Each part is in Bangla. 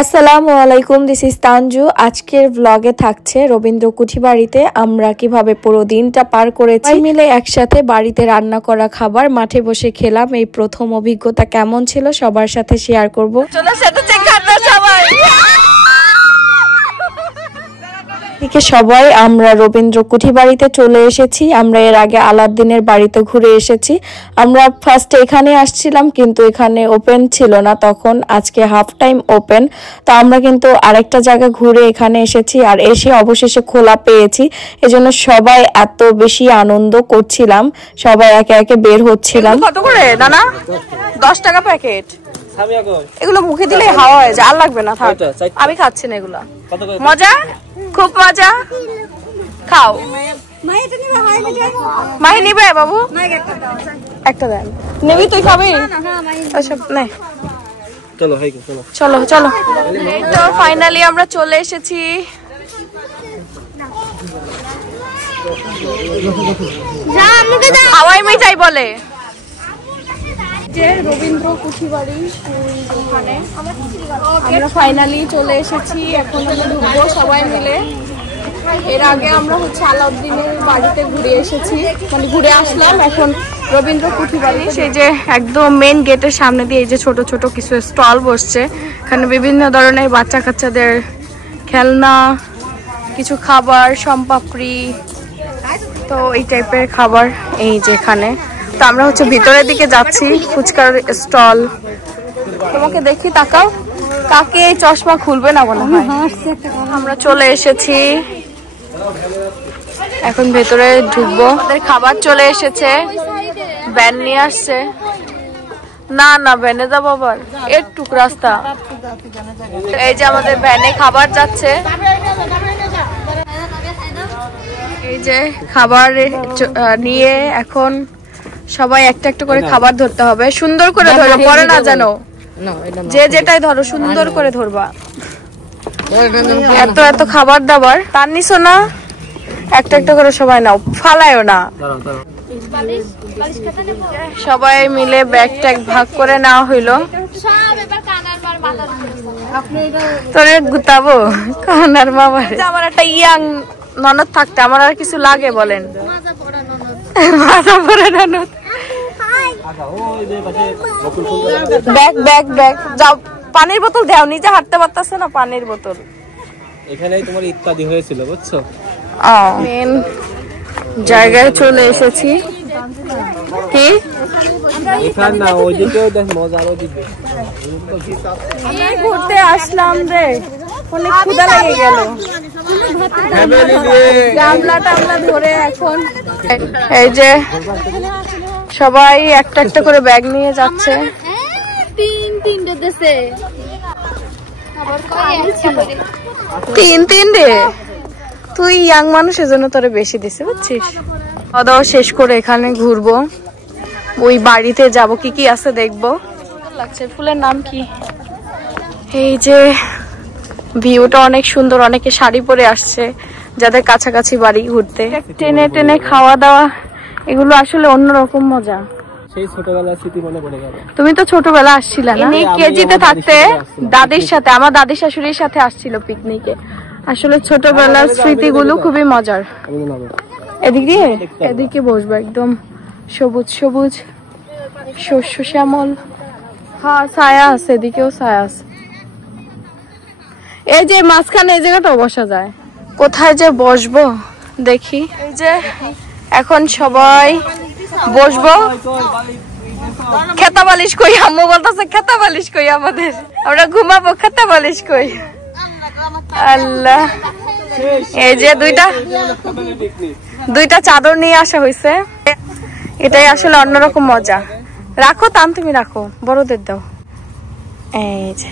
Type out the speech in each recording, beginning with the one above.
আসসালামু আলাইকুম, দিস ইজ তানজু। আজকের ব্লগে থাকছে রবীন্দ্র কুঠিবাড়িতে আমরা কিভাবে পুরো দিনটা পার করেছি মিলে একসাথে বাড়িতে রান্না করা খাবার মাঠে বসে খেলাম। এই প্রথম অভিজ্ঞতা কেমন ছিল সবার সাথে শেয়ার করব। সবাই আমরা রবীন্দ্র কুঠিবাড়িতে চলে এসেছি। আমরা এর আগে আলাউদ্দিনের বাড়িতে ঘুরে এসেছি। আমরা ফার্স্টে এখানে আসছিলাম কিন্তু এখানে ওপেন ছিল না তখন, আজকে হাফ টাইম ওপেন। তো আমরা কিন্তু আরেকটা জায়গা ঘুরে এখানে এসেছি আর এসে অবশেষে খোলা পেয়েছি। এজন্য সবাই এত বেশি আনন্দ করছিলাম, সবাই একে একে বের হচ্ছিলাম। কত করে নানা? 10 টাকা প্যাকেট। এগুলো মুখে দিলে হাওয়া হয়ে যায়, আর লাগবে না, থাক। আমি খাচ্ছি না এগুলো। মজা, খুব মজা। খাও। মাহি নিবে বাবু? একটা দেন। নিবি তুই? খাবি? আচ্ছা নে, চলো চলো চলো। এই তো ফাইনালি আমরা চলে এসেছি। হাওয়াই মিঠাই বলে রবীন্দ্র কুঠিবাড়ি, ওখানে আমরা ফাইনালি চলে এসেছি। এখন আমরা ঢুকবো সবাই মিলে। এর আগে আমরা আলাউদ্দিনের বাড়িতে ঘুরে এসেছি, মানে ঘুরে আসলাম। এখন রবীন্দ্র কুঠিবাড়ি, সেই যে একদম মেন গেটের সামনে দিয়ে এই যে ছোট ছোট কিছু স্টল বসছে। এখানে বিভিন্ন ধরনের বাচ্চা কাচ্চাদের খেলনা, কিছু খাবার, সম্পাপড়ি, তো এই টাইপের খাবার এই যে এখানে। তো আমরা ভিতরের দিকে যাচ্ছি, ফুচকার স্টল। তোমাকে দেখি, তাকাও। কাকে এই চশমা খুলবে না মনে হয়। আমরা চলে এসেছি, এখন ভেতরে ঢুকবো। আমাদের খাবার চলে এসেছে, ভ্যান নিয়ে আসছে। না না, ভ্যানে যাবো আবার, একটু রাস্তা। এই যে আমাদের ভ্যানে খাবার যাচ্ছে। এই যে খাবার নিয়ে এখন সবাই একটা একটা করে খাবার ধরতে হবে। সুন্দর করে ধরো, পরে না জানো, যে যেটাই ধরো সুন্দর করে ধরবা। এত এত খাবার দাবার তার নিছো না, একটা একটা করে সবাই নাও, ফালায়ও না। সবাই মিলে ব্যাগ ট্যাগ ভাগ করে নেওয়া হইলো। তোরে গুতাবো কানার মামা। আমার একটা ইয়াং ননদ থাকতে আমার আর কিছু লাগে বলেন? ব্যাগ ব্যাগ ব্যাগ যাও। পানির বোতল দাও, নিজে হাঁটতে পারতেছে না, পানির বোতল এখানেই তোমার ইত্যাদি হয়েছিল, বুঝছো? মেন জায়গায় চলে এসেছি। কি এখানে না, ওইদিকেও দেখ, মজা আরো দিবে। ঘুরতে আসলাম রে, অনেক ক্ষুধা লেগে গেল। গামলা টামলা ধরে এখন এই যে সবাই একটা একটা করে ব্যাগ নিয়ে যাচ্ছে। তিন রে, তুই ইয়াং মানুষের জন্য তোরে বেশি দিছে, বুঝছিস? খাওয়া দাওয়া শেষ করে এখানে ঘুরবো, ওই বাড়িতে যাব, কি কি আছে দেখবো। লাগছে। ফুলের নাম কি? এই যে ভিউটা অনেক সুন্দর, অনেকে শাড়ি পরে আসছে যাদের কাছাকাছি বাড়ি ঘুরতে। টেনে টেনে খাওয়া দাওয়া, এগুলো আসলে অন্যরকম মজা। সেই ছোটবেলার স্মৃতি মনে পড়ে গেল। তুমি তো ছোটবেলা আসছিলে না? কেজিতে থাকতে দাদির সাথে, আমার দাদি শাশুড়ির সাথে আসছিল পিকনিকে। আসলে ছোটবেলার স্মৃতিগুলো খুবই মজার। এদিক দিয়ে এদিকে বসবো, একদম সবুজ সবুজ শস্য শ্যামল। হ্যাঁ, ছায়া আছে, এদিকেও ছায়া আছে। এই যে মাঝখানে এই জায়গাটাও বসা যায়। কোথায় যে বসবো দেখি। এই যে এখন সবাই বসবো। খেতা বালিশ কই? আম্মু বলতেছে খেতা বালিশ কই আমাদের, আমরা ঘুমাবো, খেতা বালিশ কই? আল্লাহ, এই যে দুইটা চাদর নিয়ে আসা হয়েছে। এটাই আসলে অন্যরকম মজা। রাখো তান, তুমি রাখো, বড়দের দাও। এই যে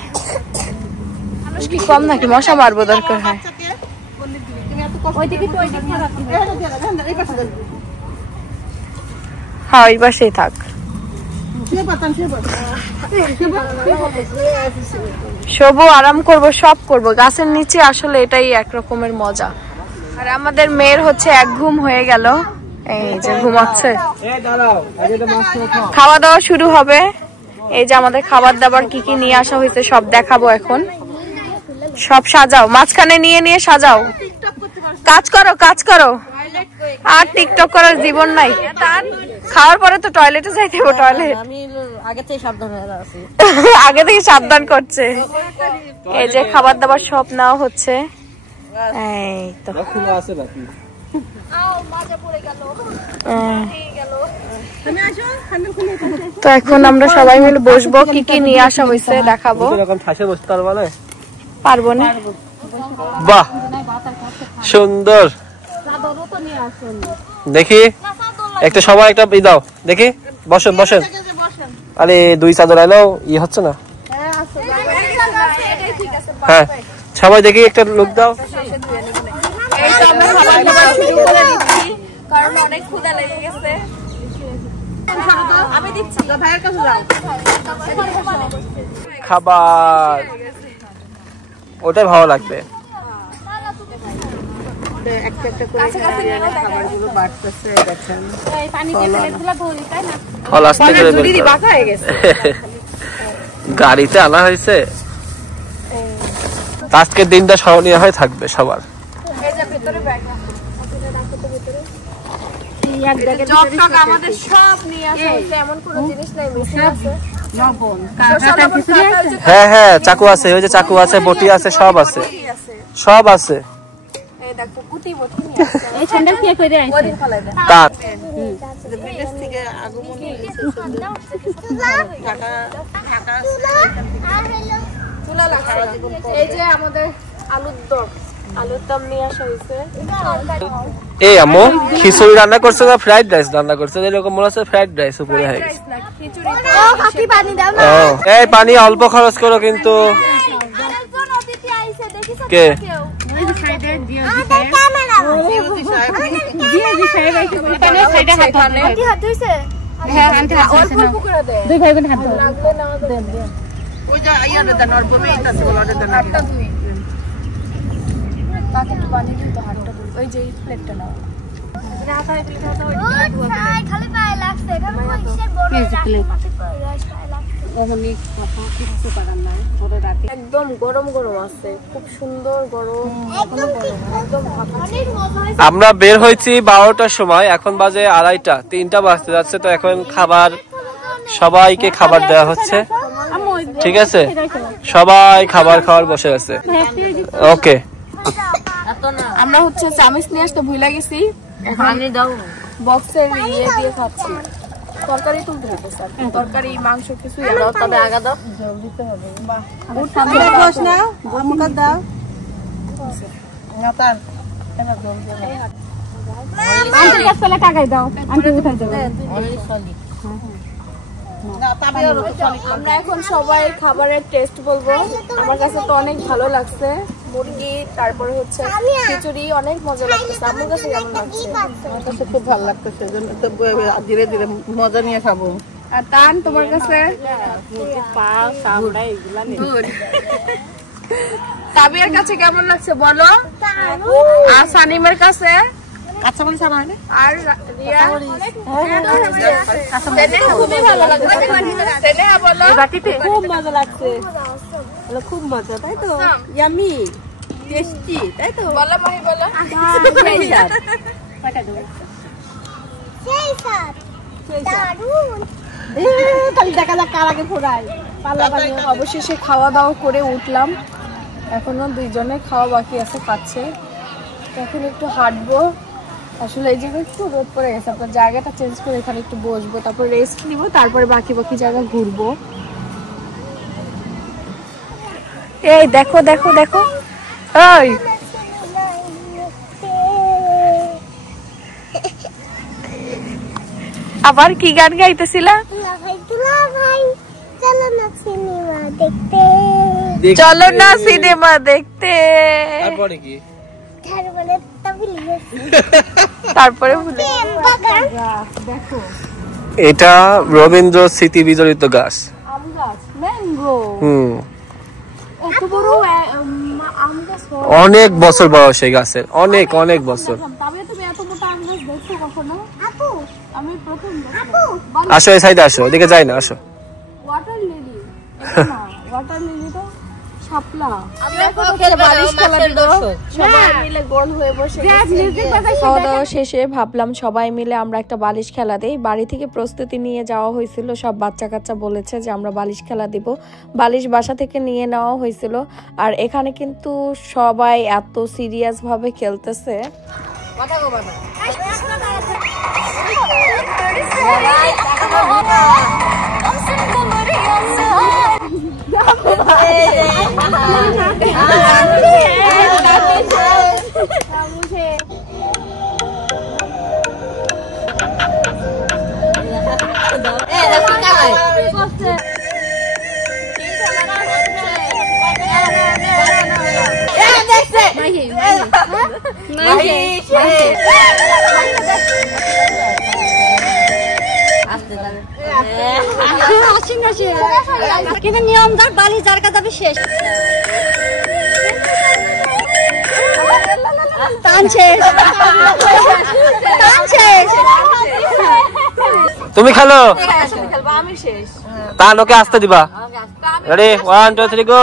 মানুষ কি কম নাকি? মশা মারবো দরকার হয়। হ্যাঁ, ওই পাশেই থাক। সবু আরাম করবো, সব করবো গাছের নিচে। আসলে এটাই একরকমের মজা। আর আমাদের মেয়ের এক ঘুম হয়ে গেল, এই যে ঘুমাচ্ছে। খাওয়া দাওয়া শুরু হবে। এই যে আমাদের খাবার দাবার কি কি নিয়ে আসা হয়েছে সব দেখাবো এখন। সব সাজাও, মাঝখানে নিয়ে নিয়ে সাজাও। কাজ করো, কাজ করো। আর টিকটক করার জীবন নাই। খাওয়ার পরে তো টয়লেটে যাইতে হবে। টয়লেট আমি আগে থেকে সাবধান হয়ে আছি। আগে থেকে সাবধান করছে। এই যে খাবার দাবার সব নেওয়া হচ্ছে। এই তো আছে বাকি। তো এখন আমরা সবাই মিলে বসবো, কি কি নিয়ে আসা হয়েছে দেখাবো। এরকম ঠাসে বসতে পারবো না? পারবো না। বাহ সুন্দর, দেখি একটা সবাই একটা দাও দেখি। বসেন বসেন। আরে দুই চাদর আইলেও হচ্ছে না। হ্যাঁ সবাই দেখি একটা লোক দাও। কারণ অনেক ক্ষুধা লেগে গেছে। আমি দিচ্ছি ভাইয়ের কাছে যাও। খাবার ওটাই ভালো লাগবে। গাড়িতে আনা হয়েছে। আজকের দিনটা স্মরণীয় হয়ে থাকবে সবার। আমাদের সব নিয়ে আসা হয়েছে, এমন কোনো জিনিস নাই মিশে আছে। হ্যাঁ হ্যাঁ চাকু আছে, ওই যে চাকু আছে, বটি আছে, সব আছে, সব আছে। এই যে আমাদের আলুর দম নিয়ে আসা হয়েছে। এই আম্মু খিচুড়ি রান্না করছে না ফ্রাইড রাইস রান্না করছে? এরকম মনে হচ্ছে ফ্রাইড রাইস উপরে হয়ে গেছে। এই পানি অল্প খরচ করো কিন্তু। কে একদম গরম গরম আছে, খুব সুন্দর গরম। আমরা বের হয়েছি 12টার সময়, এখন বাজে 2:30, 3টা বাজতে যাচ্ছে। তো এখন খাবার, সবাইকে খাবার দেওয়া হচ্ছে। ঠিক আছে, সবাই খাবার খাওয়ার বসে আছে। ওকে আমরা হচ্ছে চামচ নিয়ে আসতে ভুলে গেছি, বক্সের ইয়ে দিয়ে খাচ্ছি। তরকারি তুলতে হবে স্যার, তরকারি মাংস কিছু তবে আগা দাও, জল দিতে হবে। আমরা এখন সবাই খাবারের টেস্ট বলবো। আমার কাছে তো অনেক ভালো লাগছে, মুরগি, তারপরে হচ্ছে খিচুড়ি, অনেক মজা লাগতেছে। আমার কাছে কেমন লাগছে? আমার কাছে খুব ভালো লাগতেছে, ধীরে ধীরে মজা নিয়ে খাবো। আর তান তোমার কাছে? তাবিয়ার কাছে কেমন লাগছে বলো? আর সানিমের কাছে? আর রিয়া? খুবই ভালো লাগছে। বলো খুব মজা লাগছে, খুব মজা, তাই তো? ইয়ামি টেস্টি, তাই তো? বলো মাহি, বলো। অবশেষে খাওয়া দাওয়া করে উঠলাম, এখনো দুইজনে খাওয়া বাকি আছে, খাচ্ছে। এখন একটু হাঁটবো। আসলে এই জায়গায় একটু রোদ পড়ে গেছে, আপনার জায়গাটা চেঞ্জ করে এখানে একটু বসবো, তারপর রেস্ট নিব, তারপরে বাকি বাকি জায়গা ঘুরবো। এই দেখো দেখো দেখো, ওই আবার কি গান গাইতেছিলা? চলো না সিনেমা দেখতে। তারপরে কি? তারপরে এটা রবীন্দ্র স্মৃতি বিজড়িত গাছ। আম গাছ, ম্যাঙ্গো। এত বড় আম গাছ, অনেক বছর বয়স এই গাছের, অনেক অনেক বছর। তবে তুমি এত বড় আম গাছ দেখছো কখনো? আপু আমি প্রথম। আসো এই সাইডে আসো, ওদিকে যাই না, আসো। ওয়াটার লিলি, ওয়াটার লিলি তো শাপলা খাওয়া দাওয়া শেষে ভাবলাম সবাই মিলে আমরা একটা বালিশ খেলা দেই। বাড়ি থেকে প্রস্তুতি নিয়ে যাওয়া হয়েছিল, সব বাচ্চা কাচ্চা বলেছে যে আমরা বালিশ খেলা দিব। বালিশ বাসা থেকে নিয়ে নেওয়া হয়েছিল। আর এখানে কিন্তু সবাই এত সিরিয়াস ভাবে খেলতেছে। কিন্তু নিয়ম যার বালি যার কাছে শেষ তুমি খেলো, আমি শেষ। তা লোকে আসতে দিবা। রেডি 1 2 3 গো।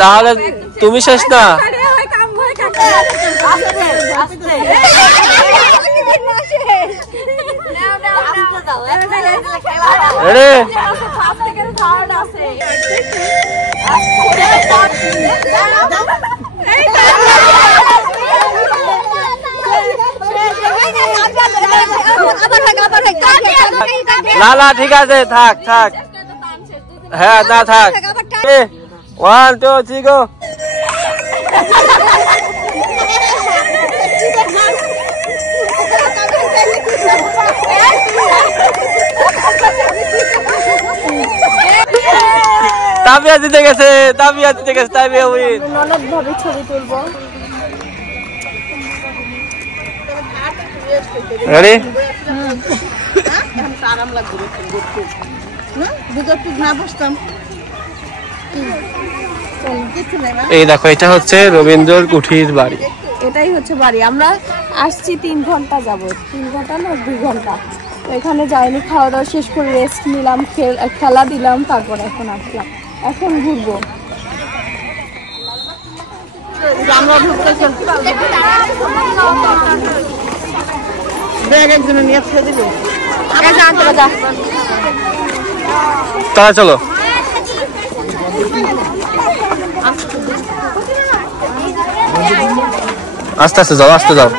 তাহলে তুমি শেষ না? না না ঠিক আছে, থাক থাক, হ্যাঁ না থাক। 1 2 3 গো। তাবিয়া জিতে গেছে, তাবিয়া জিতে গেছে, তাবিয়া উইন। ননদ ভাবে ছবি তুলবো। রেডি? আরাম লাগবে না বসতাম। এই দেখো, এটা হচ্ছে রবীন্দ্রর কুঠির বাড়ি। এটাই হচ্ছে বাড়ি। আমরা আসছি 3 ঘন্টা যাবত, 3 ঘন্টা না 2 ঘন্টা। তো এখানে যাইনি, খাওয়া দাওয়া শেষ করে রেস্ট নিলাম, খেলা দিলাম, তারপর এখন আসলাম। এখন ঘুরবো। আমরা একজনের নিয়ে ছেড়ে দিল। তাহলে চলো। আস্তে আস্তে যাও, আস্তে যাও।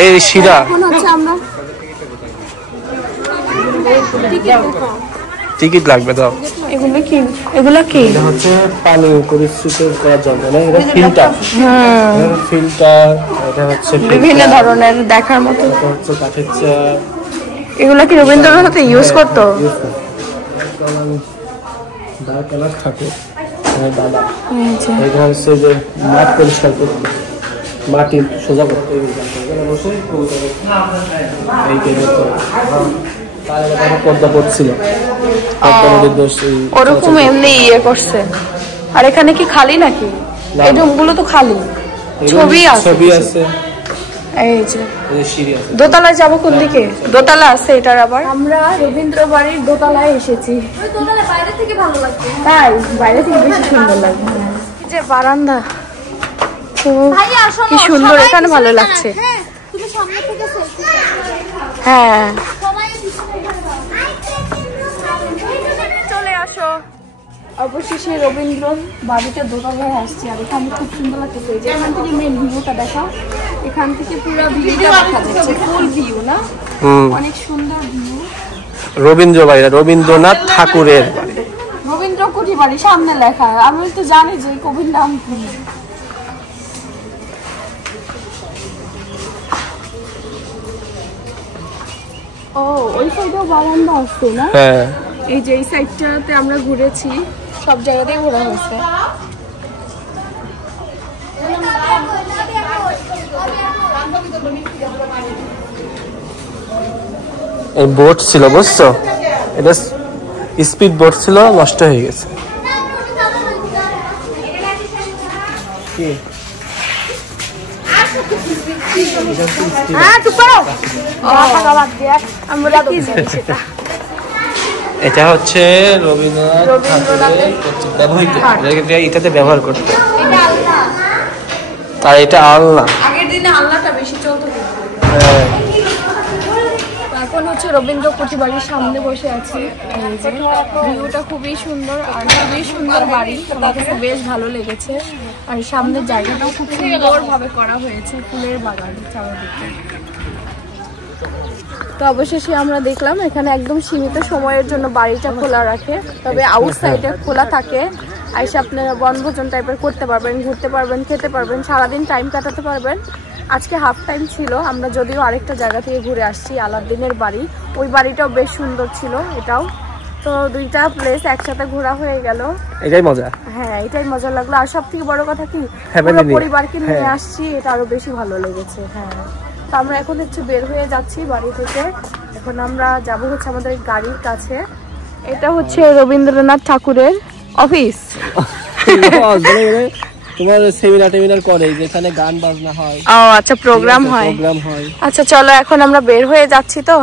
এই শিরা টিকিট লাগবে, দাও। এগুলো কি? এগুলো কি? এটা হচ্ছে পানি পরিশোধ করার জন্য, এটা ফিল্টার। ফিল্টার, এটা হচ্ছে বিভিন্ন ধরনের দেখার মতো। এটা হচ্ছে কাঠের চেয়ার। এগুলো কি রবীন্দ্রনাথ ইউজ করতো? দাদা ঠাকুর, দাদা। এটা হচ্ছে যে মাঠ পরিষ্কার করতে, মাটি সোজা করতে। পদ্মা পড়ছিল, ওরকম এমনি ইয়ে করছে। আর এখানে কি খালি নাকি? এই রুমগুলো তো খালি, ছবি আছে। ছবি আছে। এই যে সিঁড়ি আছে। দোতলায় যাবো কোন দিকে? দোতলা আছে এটার আবার। আমরা রবীন্দ্র বাড়ির দোতলায় এসেছি। বাইরে থেকে ভালো লাগছে। তাই বাইরে থেকে বেশি সুন্দর লাগছে। এই যে বারান্দা, কি সুন্দর, এখানে ভালো লাগছে। হ্যাঁ, চলে আসো। অবশেষে রবীন্দ্র বাড়িতে দোতলায় আসছি। আর এখানে খুব সুন্দর লাগছে। যে এখান থেকে মেন ভিউটা দেখা, এখান থেকে পুরো ভিউটা দেখা যাচ্ছে, ফুল ভিউ না? অনেক সুন্দর ভিউ। রবীন্দ্র বাড়ি, রবীন্দ্রনাথ ঠাকুরের বাড়ি। রবীন্দ্র কুঠি বাড়ি সামনে লেখা। আমি তো জানি যে কবির নাম কি। ও, ওই সাইডেও বারান্দা আসছে না? হ্যাঁ, এই যে এই সাইডটাতে আমরা ঘুরেছি, সব জায়গাতেই ঘোরা হয়েছে। এই বোট ছিল বুঝছো, এটা স্পিড বোট ছিল, নষ্ট হয়ে গেছে। এটা হচ্ছে রবীন্দ্রনাথ ঠাকুরের এটাতে ব্যবহার করতে, আর এটা আলনা। আগের দিনে আলনাটা বেশি চলতো। এখন হচ্ছে রবীন্দ্র কুঠি বাড়ির সামনে বসে আছি। ভিউটা খুবই সুন্দর আর খুবই সুন্দর বাড়ি, আমার কাছে বেশ ভালো লেগেছে। আর সামনের জায়গাটাও খুব সুন্দর ভাবে করা হয়েছে, ফুলের বাগান চারিদিকে। তো অবশেষে আমরা দেখলাম এখানে একদম সীমিত সময়ের জন্য বাড়িটা খোলা রাখে, তবে আউটসাইডে খোলা থাকে। আইসা আপনারা বনভোজন টাইপের করতে পারবেন, ঘুরতে পারবেন, খেতে পারবেন, সারাদিন টাইম কাটাতে পারবেন। আজকে হাফ টাইম ছিল, আমরা যদিও আরেকটা জায়গা থেকে ঘুরে আসছি, আলাউদ্দিনের বাড়ি। ওই বাড়িটাও বেশ সুন্দর ছিল, এটাও। তো দুইটা প্লেস একসাথে ঘোরা হয়ে গেল, এটাই মজা। হ্যাঁ, এটাই মজা লাগলো। আর সব থেকে বড় কথা কি, পরিবারকে নিয়ে আসছি, এটা আরো বেশি ভালো লেগেছে। হ্যাঁ, তো আমরা এখন হচ্ছে বের হয়ে যাচ্ছি বাড়ি থেকে। এখন আমরা যাব হচ্ছে আমাদের গাড়ির কাছে। এটা হচ্ছে রবীন্দ্রনাথ ঠাকুরের অফিস। তোমার সেমিনার করে যেখানে গান বাজনা হয়। ও আচ্ছা, প্রোগ্রাম হয়। আচ্ছা চলো, এখন আমরা বের হয়ে যাচ্ছি। তো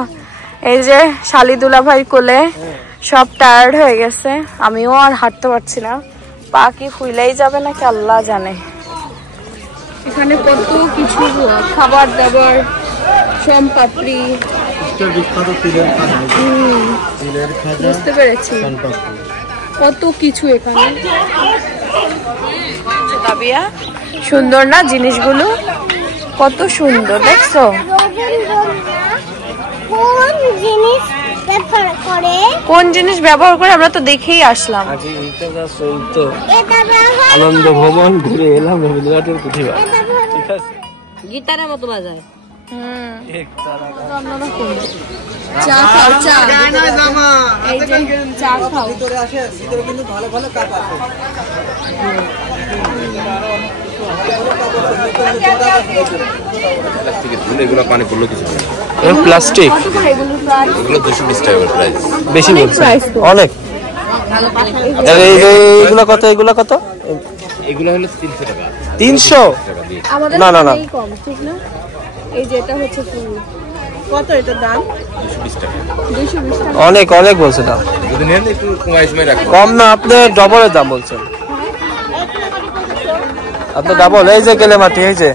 এই যে শালিদুলা ভাই কোলে, সব টায়ার্ড হয়ে গেছে, আমিও আর হাঁটতে পারছি না, পা কি ফুইলাই যাবে নাকি আল্লাহ জানে। এখানে কত কিছু খাবার দাবার, সোম পাপড়ি, বুঝতে পেরেছি কত কিছু এখানে। সুন্দর না জিনিসগুলো, কত সুন্দর দেখছো। কোন জিনিস ব্যবহার করে আমরা তো দেখেই আসলাম। আনন্দ ভবন ঘুরে এলাম, রবীন্দ্রনাথের কুঠি বাড়ি। ঠিক আছে, গিটারের মতো বাজায়। চা খাও, চা, এই যে চা খাও। প্লাস্টিক বেশি বলছে, অনেক। এগুলো কত? এগুলো কত? এগুলো হলো 300 টাকা। 300? না না না, কম, ঠিক না? এই যে এটা হচ্ছে ফুল, কত এটার দাম? 220 টাকা। 220 টাকা, অনেক অনেক বলছে দাম। যদি নেন একটু কমাইসমে রাখুন। কম না, আপনি ডবলের দাম বলছেন। আপনি ডাবল। এই যে গেলে মাটি, এই যে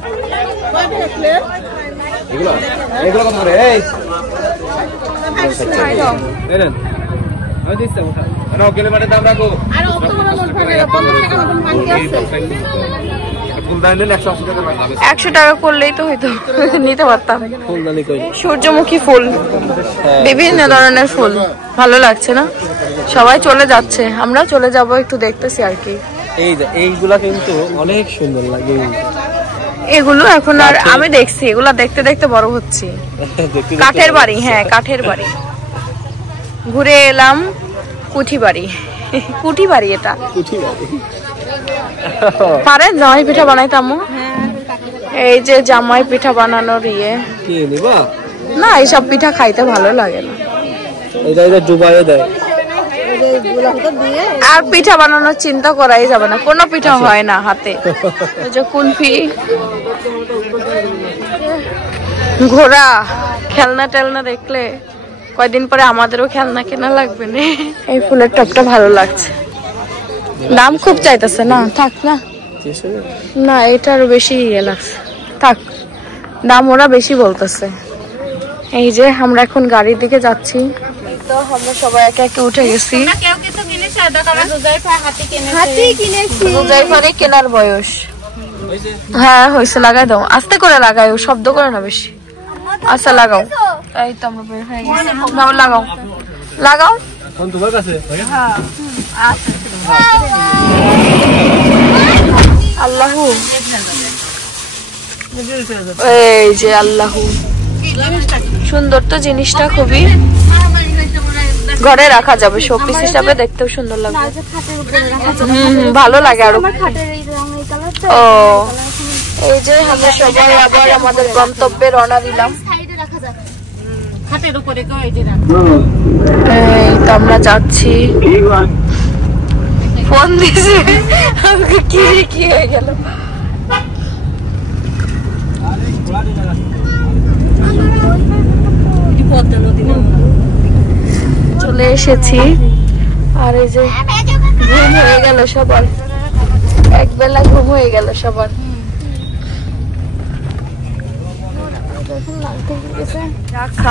এগুলো এগুলো কত করে? এই নেন, আমি দিচ্ছি। না, গেলে মাটির দাম রাখো। আর অত বড় লোক হবে 50 টাকা মতন মানতে আছে। 100 টাকা করলেই তো হইতো, নিতে পারতাম। ফুলদানি কই? সূর্যমুখী ফুল, বিভিন্ন ধরনের ফুল, ভালো লাগছে না? সবাই চলে যাচ্ছে, আমরাও চলে যাব, একটু দেখতেছি আর কি। এই যে এইগুলা কিন্তু অনেক সুন্দর লাগে। এগুলো এখন আর আমি দেখছি, এগুলা দেখতে দেখতে বড় হচ্ছি। কাঠের বাড়ি, হ্যাঁ কাঠের বাড়ি। ঘুরে এলাম কুঠি বাড়ি। কুঠি বাড়ি এটা। পারেন জামাই পিঠা বানাইতাম? এই যে জামাই পিঠা বানানোর ইয়ে। না, এইসব পিঠা খাইতে ভালো লাগে না। আর পিঠা বানানোর চিন্তা করাই যাবে না, কোনো পিঠা হয় না হাতে। ওই যে কুলফি, ঘোড়া, খেলনা টেলনা দেখলে কয়দিন পরে আমাদেরও খেলনা কেনা লাগবে না। এই ফুলের টপটা ভালো লাগছে, দাম খুব চাইতেছে না, থাক না। না, এটার বেশি ইয়ে লাগছে, থাক, দাম ওরা বেশি বলতেছে। এই যে আমরা এখন গাড়ির দিকে যাচ্ছি, তো আমরা সবাই একে একে উঠে গেছি। কেনার বয়স, হ্যাঁ হয়েছে, লাগাই দাও, আস্তে করে লাগাই, শব্দ করে না বেশি। আচ্ছা লাগাও। এই তো আমরা বের হয়ে গেছি, লাগাও লাগাও। তোমার কাছে আল্লাহু, এই যে আল্লাহু, সুন্দর তো জিনিসটা, খুবই ঘরে রাখা যাবে, শোপিস হিসাবে, দেখতেও সুন্দর লাগবে। ভালো লাগে আরো। ও, এই যে আমরা সবাই আবার আমাদের গন্তব্যে রওনা দিলাম। খাটের উপরে তো এই যে এই তো আমরা যাচ্ছি। ফোন দিছে কি হয়ে গেল। চলে এসেছি আর এই যে ঘুম হয়ে গেল সবার, এক বেলা ঘুম হয়ে গেল সবার।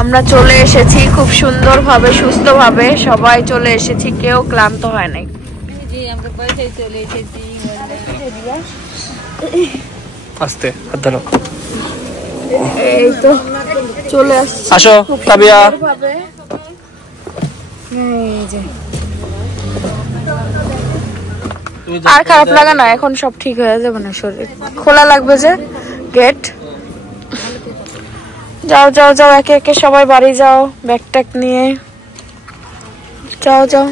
আমরা চলে এসেছি খুব সুন্দর ভাবে, সুস্থ ভাবে সবাই চলে এসেছি, কেউ ক্লান্ত হয় নাই। আস্তে হাত ধরো। এই তো চলে আসছি। আসো তাবিয়া। আর খারাপ লাগা না, এখন সব ঠিক হয়ে যাবে না, শরীর খোলা লাগবে যে গেট। যাও যাও যাও, একে একে সবাই বাড়ি যাও, ব্যাগ ট্যাগ নিয়ে যাও যাও।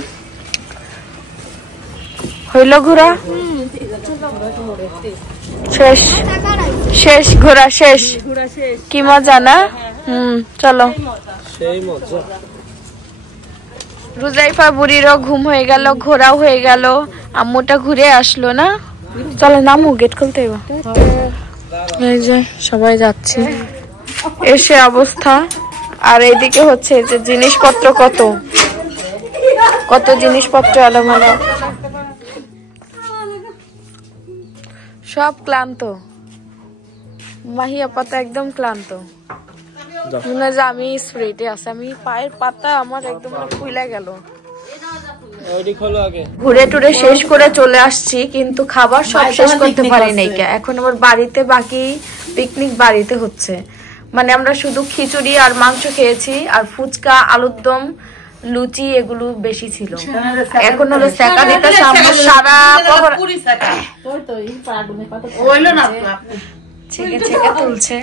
হইল ঘোরা শেষ, শেষ ঘোরা শেষ। কি মজা না? চলো। রুজাইফা বুড়িরও ঘুম হয়ে গেল, ঘোরাও হয়ে গেল, আম্মুটা ঘুরে আসলো না। চলো নামু, গেট খুলতে হইব। এই যে সবাই যাচ্ছে, এসে অবস্থা। আর এইদিকে হচ্ছে যে জিনিসপত্র, কত কত জিনিসপত্র এলোমেলো, সব ক্লান্ত। মাহিয়া পাতা একদম ক্লান্ত, মনে হয় যে আমি স্প্রেটে আছে, আমি পায়ের পাতা আমার একদম ফুলে গেল। ঘুরে টুরে শেষ করে চলে আসছি, কিন্তু খাবার সব শেষ করতে পারি নাই। এখন আবার বাড়িতে বাকি পিকনিক বাড়িতে হচ্ছে, মানে আমরা শুধু খিচুড়ি আর মাংস খেয়েছি, আর ফুচকা, আলুর দম, লুচি এগুলো বেশি ছিল। এখন হলো সেকা দিতেছে আমরা সারা ছেকে ছেকে তুলছে।